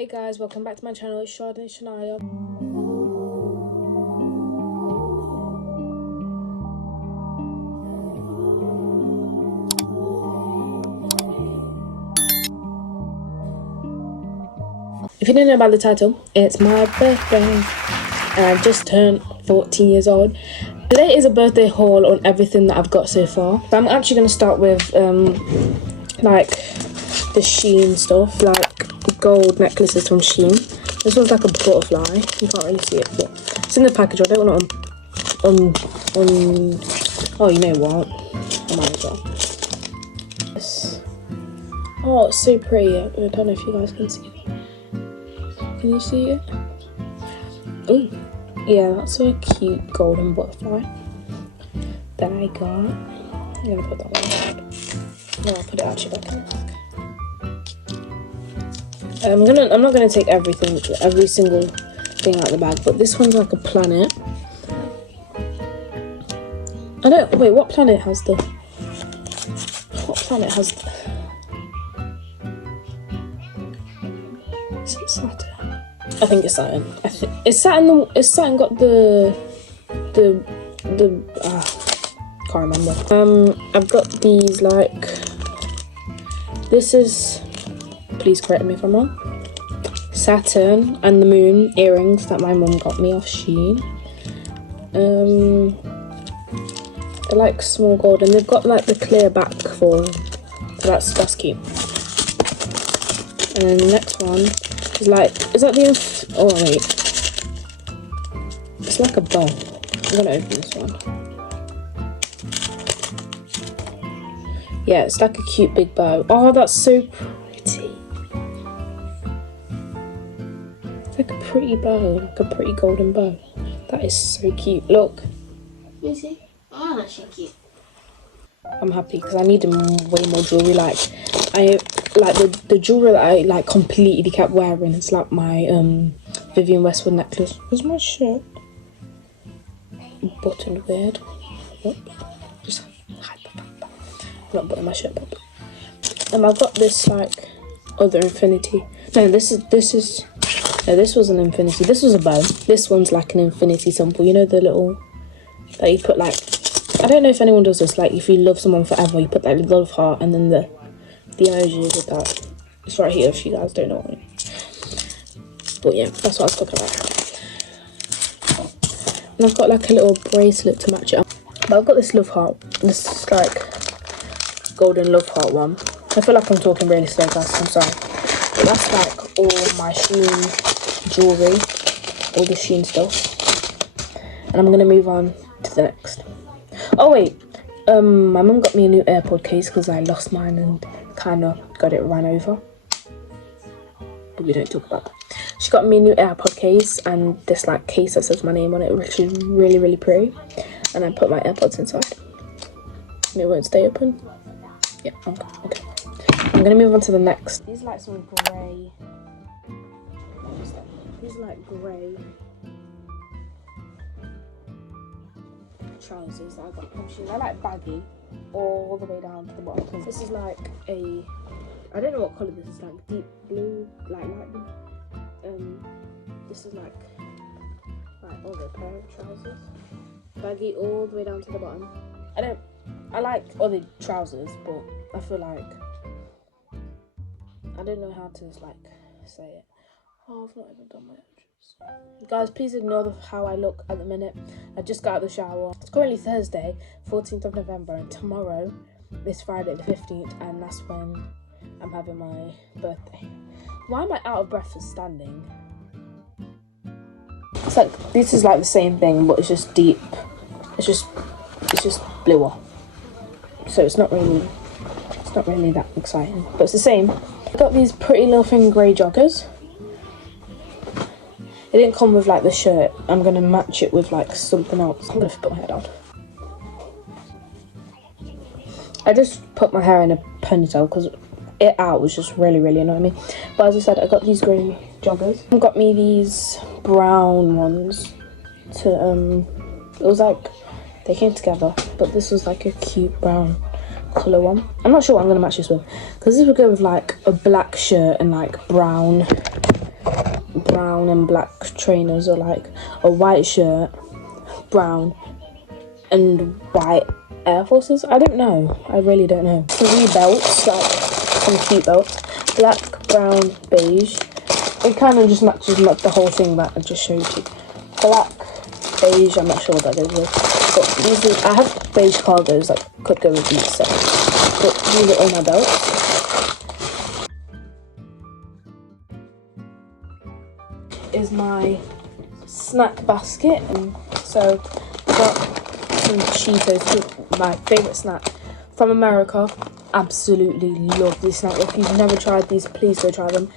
Hey guys, welcome back to my channel. It's Shad and Shania. If you didn't know about the title, it's my birthday and I've just turned 14 years old. Today is a birthday haul on everything that I've got so far. But I'm actually going to start with like the SHEIN stuff, like gold necklaces from SHEIN. This one's like a butterfly. You can't really see it, but it's in the package. I don't want to oh, you know what? I might as well. This. Oh, it's so pretty. I don't know if you guys can see it. Can you see it? Oh, yeah, that's a cute golden butterfly that I got. I'm gonna put that one aside. No, I'll put it actually back in the bag. I'm not gonna take every single thing out of the bag, but this one's like a planet. Wait, what planet has the? What planet has the? Is it Saturn? I think it's Saturn. Is Saturn got the can't remember. I've got these like. This is. Please correct me if I'm wrong. Saturn and the moon earrings that my mum got me off SHEIN. They're like small gold and they've got like the clear back for them. So that's cute. And then the next one is like, is that the oh wait. It's like a bow. I'm gonna open this one. Yeah, it's like a cute big bow. Oh, that's so pretty. Like a pretty bow, like a pretty golden bow. That is so cute. Look. Let me see. Oh, that's so cute. I'm happy because I need way more jewelry. Like I like the jewelry that I like completely kept wearing. It's like my Vivienne Westwood necklace. Where's my shirt? Buttoned weird. Yep. Just hide the fact that I'm not buttoning my shirt up. I've got this like other infinity. No, this was an infinity. This was a bow. This one's like an infinity symbol. You know the little that you put like. I don't know if anyone does this. Like if you love someone forever, you put that love heart and then the emoji with that. It's right here. If you guys don't know what I mean. But yeah, that's what I was talking about. And I've got like a little bracelet to match it up. But I've got this love heart. This is like golden love heart one. I feel like I'm talking really slow, guys. I'm sorry. But that's like all my SHEIN jewelry, all the SHEIN stuff. And I'm gonna move on to the next. Oh wait, my mum got me a new AirPod case because I lost mine and kind of got it ran over. But we don't talk about that. She got me a new AirPod case and this like case that says my name on it, which is really, really pretty. And I put my AirPods inside. And it won't stay open. Yeah, okay. I'm gonna move on to the next. These are like some grey. These are like grey trousers that I got from SHEIN. They're like baggy all the way down to the bottom. This is like a, I don't know what colour this is, like deep blue, like light blue. This is like other pair of trousers. Baggy all the way down to the bottom. I like other trousers, but I feel like I don't know how to like say it. Oh, I've not even done my edges. Guys, please ignore how I look at the minute. I just got out of the shower. It's currently Thursday, 14th of November, and tomorrow is Friday the 15th, and that's when I'm having my birthday. Why am I out of breath for standing? It's like, this is like the same thing, but it's just deep. It's just bluer. So it's not really that exciting, but it's the same. I got these pretty little thing grey joggers. It didn't come with like the shirt. I'm gonna match it with like something else. I'm gonna put my hair down. I just put my hair in a ponytail because it out was just really, really annoying me. But as I said, I got these grey joggers. I got me these brown ones to it was like they came together, but this was like a cute brown colour one. I'm not sure what I'm gonna match this with because this would go with like a black shirt and like brown and black trainers, or like a white shirt, brown and white Air Forces. I don't know. I really don't know. 3 belts, like some cute belts. Black, brown, beige. It kind of just matches like the whole thing that I just showed you. Black, beige. I'm not sure what that goes with. But these are, I have beige cargos that could go with these. So, but these are all my belts. Is my snack basket, and so I got some Cheetos, my favourite snack from America. Absolutely love this snack. If you've never tried these, please go try them.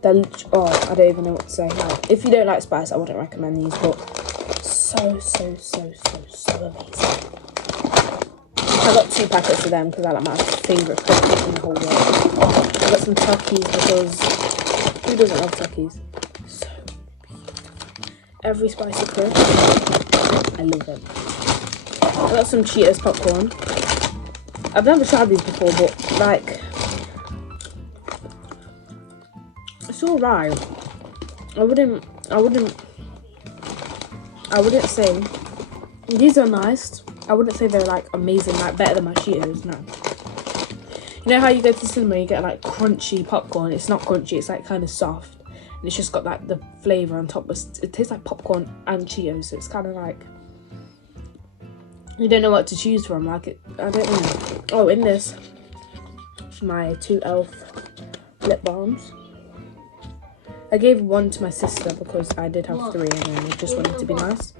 They're, oh, I don't even know what to say. Like, if you don't like spice, I wouldn't recommend these, but so amazing. I got 2 packets of them because I like my favourite cookies in the whole world. I got some Tuckies because who doesn't love Tuckies? So every spicy crisp, I love them. I got some Cheetos popcorn. I've never tried these before, but like, it's alright. I wouldn't say these are nice. I wouldn't say they're like amazing, like better than my Cheetos. No. You know how you go to the cinema and you get like crunchy popcorn? It's not crunchy. It's like kind of soft, and it's just got like the flavor on top. But it tastes like popcorn and Cheetos. So it's kind of like you don't know what to choose from. Like I don't know. Oh, in this, my 2 e.l.f. lip balms. I gave 1 to my sister because I did have 3 and then I just wanted to be nice.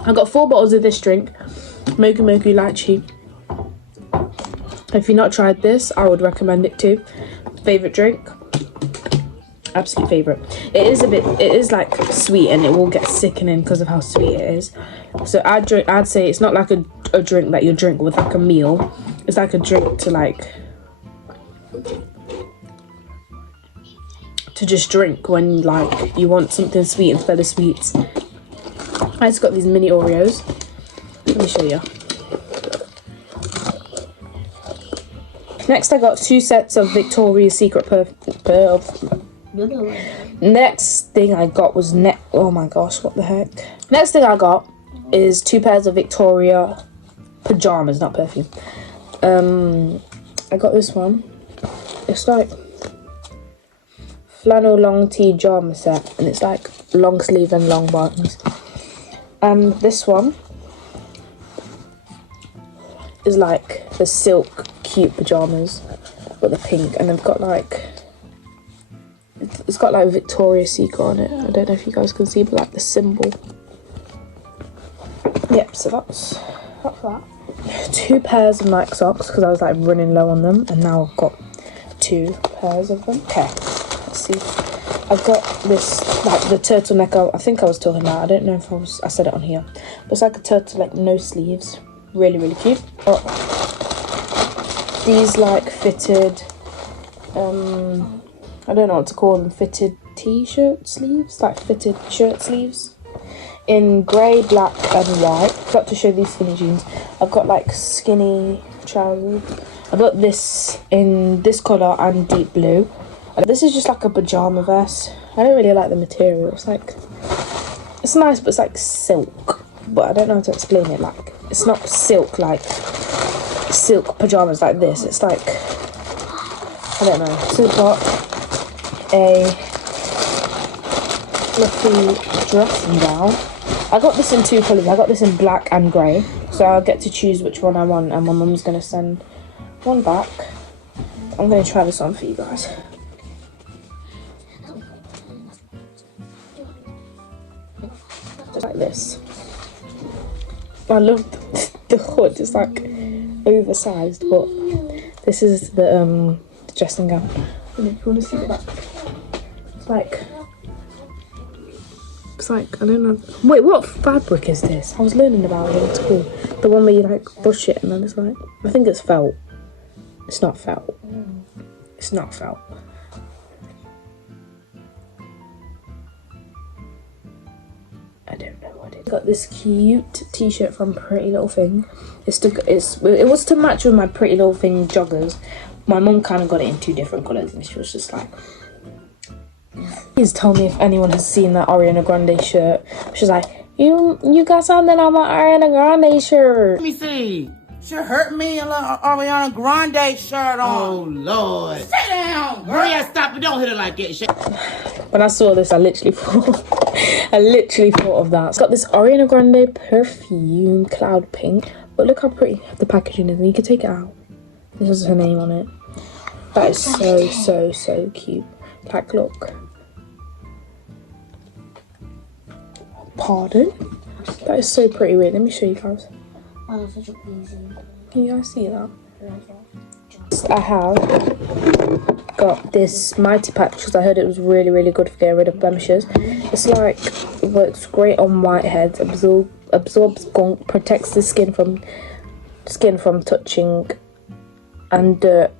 I got 4 bottles of this drink, Mogu Mogu Lychee. If you've not tried this, I would recommend it too. Favourite drink? Absolute favourite. It is like sweet and it will get sickening because of how sweet it is. So I'd say it's not like a drink that you drink with like a meal. It's like a drink to like to just drink when like you want something sweet instead of sweets. I just got these mini Oreos. Let me show you. Next I got 2 sets of Victoria's Secret Next thing I got was oh my gosh, what the heck. Next thing I got is 2 pairs of Victoria pajamas, not perfume. I got this one. It's like flannel long tee pajama set, and it's like long sleeve and long bottoms. And this one is like the silk cute pajamas, but the pink, and they've got like it's got like Victoria's Secret on it. I don't know if you guys can see, but like the symbol. Yep, so that's that. 2 pairs of Nike socks because I was like running low on them, and now I've got 2 pairs of them. Okay, let's see. I've got this like the turtleneck. I think I was talking about. I don't know if I said it on here, but it's like a turtleneck, no sleeves. Really cute. Oh, these like fitted. I don't know what to call them. Fitted t-shirt sleeves, like fitted shirt sleeves. In grey, black and white. Got to show these skinny jeans. I've got like skinny trousers. I got this in this colour and deep blue. And this is just like a pyjama vest. I don't really like the material. It's like, it's nice, but it's like silk. But I don't know how to explain it. Like, it's not silk like silk pyjamas like this. It's like, I don't know. So I've got a fluffy dressing gown. I got this in 2 colours. I got this in black and grey, so I'll get to choose which one I want, and my mum's going to send one back. I'm going to try this on for you guys. Just like this. I love the hood. It's like oversized, but this is the dressing gown. And if you want to see the back, it's like, I don't know. Wait, what fabric is this? I was learning about it in school. The one where you like brush it and then it's like, I think it's felt. It's not felt. It's not felt. I don't know what it is. Got this cute t-shirt from Pretty Little Thing. It was to match with my Pretty Little Thing joggers. My mum kind of got it in 2 different colours and she was just like, Please tell me if anyone has seen that Ariana Grande shirt. She's like, you got something on my Ariana Grande shirt. Let me see. Sure hurt me a little Ariana Grande shirt on. Oh, Lord. Sit down, girl. Hurry up, stop it. Don't hit it like that. When I saw this, I literally thought of that. It's got this Ariana Grande perfume, cloud pink. But look how pretty the packaging is. And you can take it out. This is her name on it. That is so cute. Like, look. Pardon? That is so pretty. Wait, let me show you guys. Oh, such a easy. Can you guys see that? I have got this Mighty Patch because I heard it was really good for getting rid of blemishes. It's like, it works great on whiteheads, absorbs gunk, protects the skin from touching and dirt.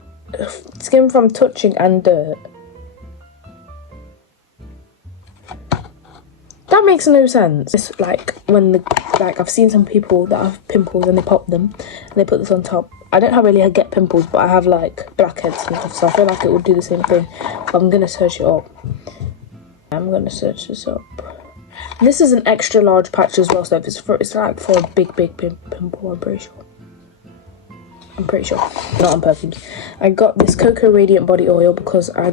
Skin from touching and dirt. That makes no sense. It's like when I've seen some people that have pimples and they pop them and they put this on top. I don't really get pimples, but I have like blackheads and stuff, so I feel like it would do the same thing. But I'm gonna search it up. I'm gonna search this up. And this is an extra large patch as well, so if it's like for a big pimple, I'm pretty sure. Not on perfumes. I got this Cocoa Radiant body oil because I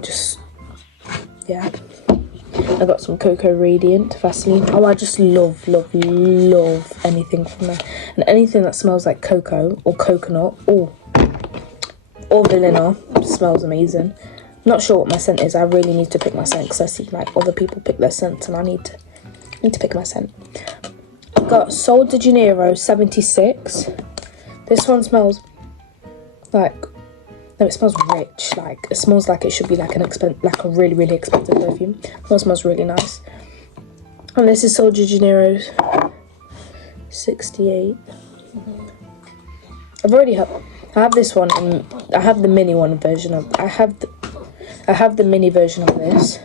got some Cocoa Radiant Vaseline. Oh, I just love anything from there. And anything that smells like cocoa or coconut or vanilla smells amazing. Not sure what my scent is. I really need to pick my scent because I see like other people pick their scents and I need to pick my scent. I've got Sol de Janeiro 76. This one smells like... No, it smells rich. Like, it smells like it should be like a really expensive perfume. It smells really nice. And this is Sol de Janeiro 68. I have this one, and I have the mini one version of. I have the mini version of this,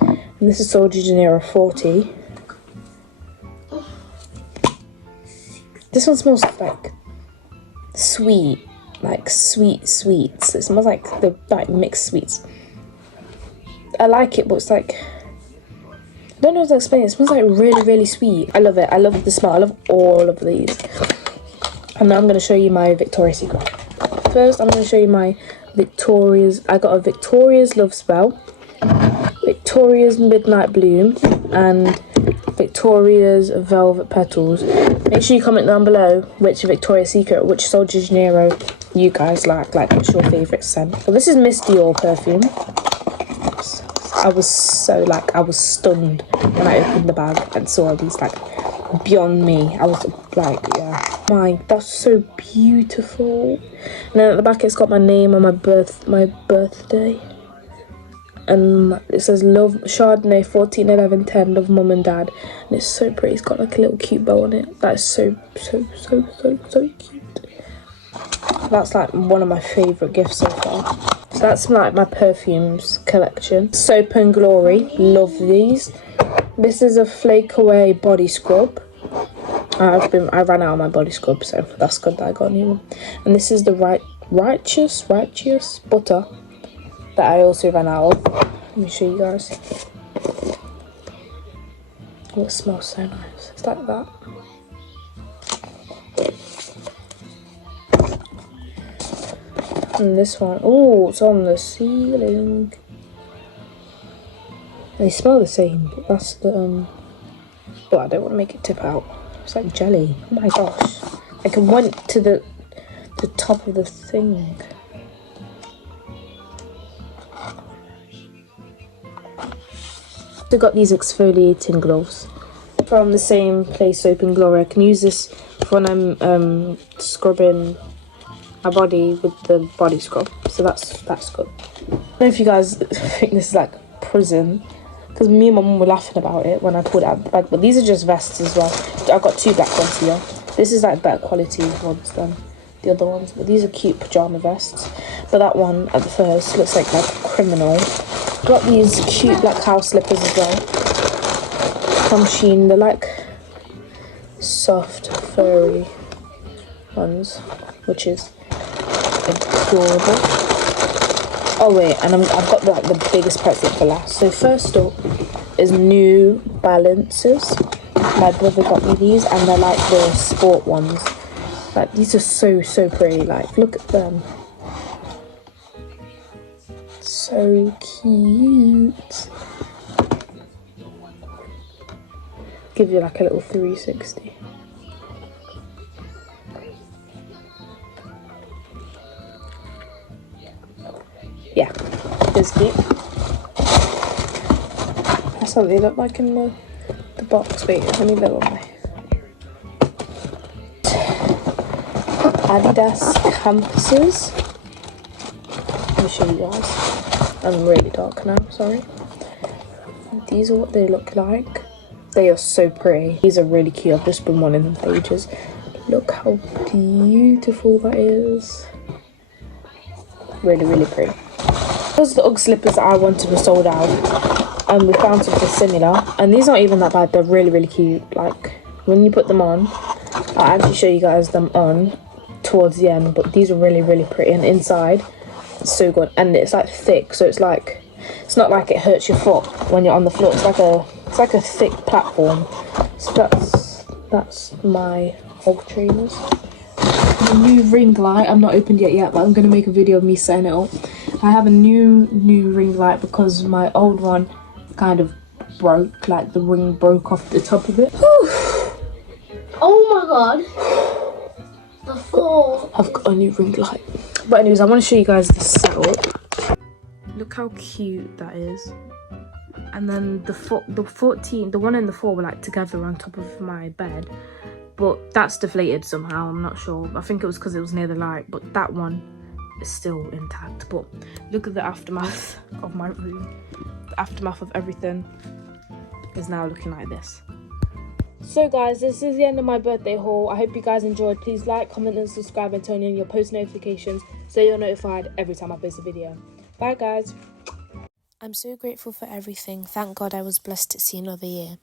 and this is Sol de Janeiro 40. This one smells like sweet. Like sweets. It smells like the mixed sweets. I like it, but it's like, I don't know how to explain it. It smells like really sweet. I love it. I love the smell. I love all of these. And now I'm going to show you my Victoria's Secret. First, I'm going to show you my Victoria's. I got a Victoria's Love Spell, Victoria's Midnight Bloom, and Victoria's Velvet Petals. Make sure you comment down below which Victoria's Secret, which Sol de Janeiro you guys like what's your favourite scent. Well, this is Miss Dior perfume. I was stunned when I opened the bag and saw these, like, beyond me. I was like, yeah, that's so beautiful. And then at the back it's got my name and my birthday. And it says love Chardonnay 14/11/10, love mum and dad. And it's so pretty. It's got like a little cute bow on it. That is so cute. That's like one of my favourite gifts so far. So that's like my perfumes collection. Soap and Glory, love these. This is a Flake Away body scrub. I ran out of my body scrub, so that's good that I got a new one. And this is the Righteous Butter that I also ran out of. Let me show you guys. Oh, it smells so nice. It's like that. And this one, oh, it's on the ceiling. They smell the same, but that's the oh, I don't want to make it tip out. It's like jelly. Oh my gosh! Like, it went to the top of the thing. I got these exfoliating gloves from the same place, Soap and Glory. I can use this when I'm scrubbing my body with the body scrub, so that's good. I don't know if you guys think this is like prison, because me and my mum were laughing about it when I pulled it out of the bag, but these are just vests as well. I've got two black ones here. This is like better quality ones than the other ones, but these are cute pyjama vests. But that one at the first looks like a criminal. Got these cute black house slippers as well from SHEIN. They're like soft furry ones, which is adorable. Oh wait, and I've got like the biggest present for last. So first up is New Balances. My brother got me these, and they're like the sport ones. Like these are so pretty. Like look at them, so cute. Give you like a little 360. Yeah, it's cute. That's what they look like in the box. Wait, let me look on my Adidas Campuses. Let me show you guys. I'm really dark now, sorry. These are what they look like. They are so pretty. These are really cute. I've just been wanting them for ages. Look how beautiful that is. Really pretty. Those are the UGG slippers that I wanted were sold out. And we found something similar. And these aren't even that bad. They're really cute. Like, when you put them on, I'll actually show you guys them on towards the end. But these are really pretty. And inside, it's so good. And it's like thick. So it's like, it's not like it hurts your foot when you're on the floor. It's like a thick platform. So that's my old trainers. The new ring light, I'm not opened yet, but I'm going to make a video of me setting it up. I have a new ring light because my old one kind of broke, like the ring broke off the top of it. Oh my god. The floor. I've got a new ring light. But anyways, I want to show you guys the setup. Look how cute that is. And then the 14, the one and the 4 were like together on top of my bed. But that's deflated somehow, I'm not sure. I think it was because it was near the light, but that one is still intact. But look at the aftermath of my room. The aftermath of everything is now looking like this. So guys, this is the end of my birthday haul. I hope you guys enjoyed. Please like, comment and subscribe and turn on your post notifications so you're notified every time I post a video. Bye guys. I'm so grateful for everything. Thank God I was blessed to see another year.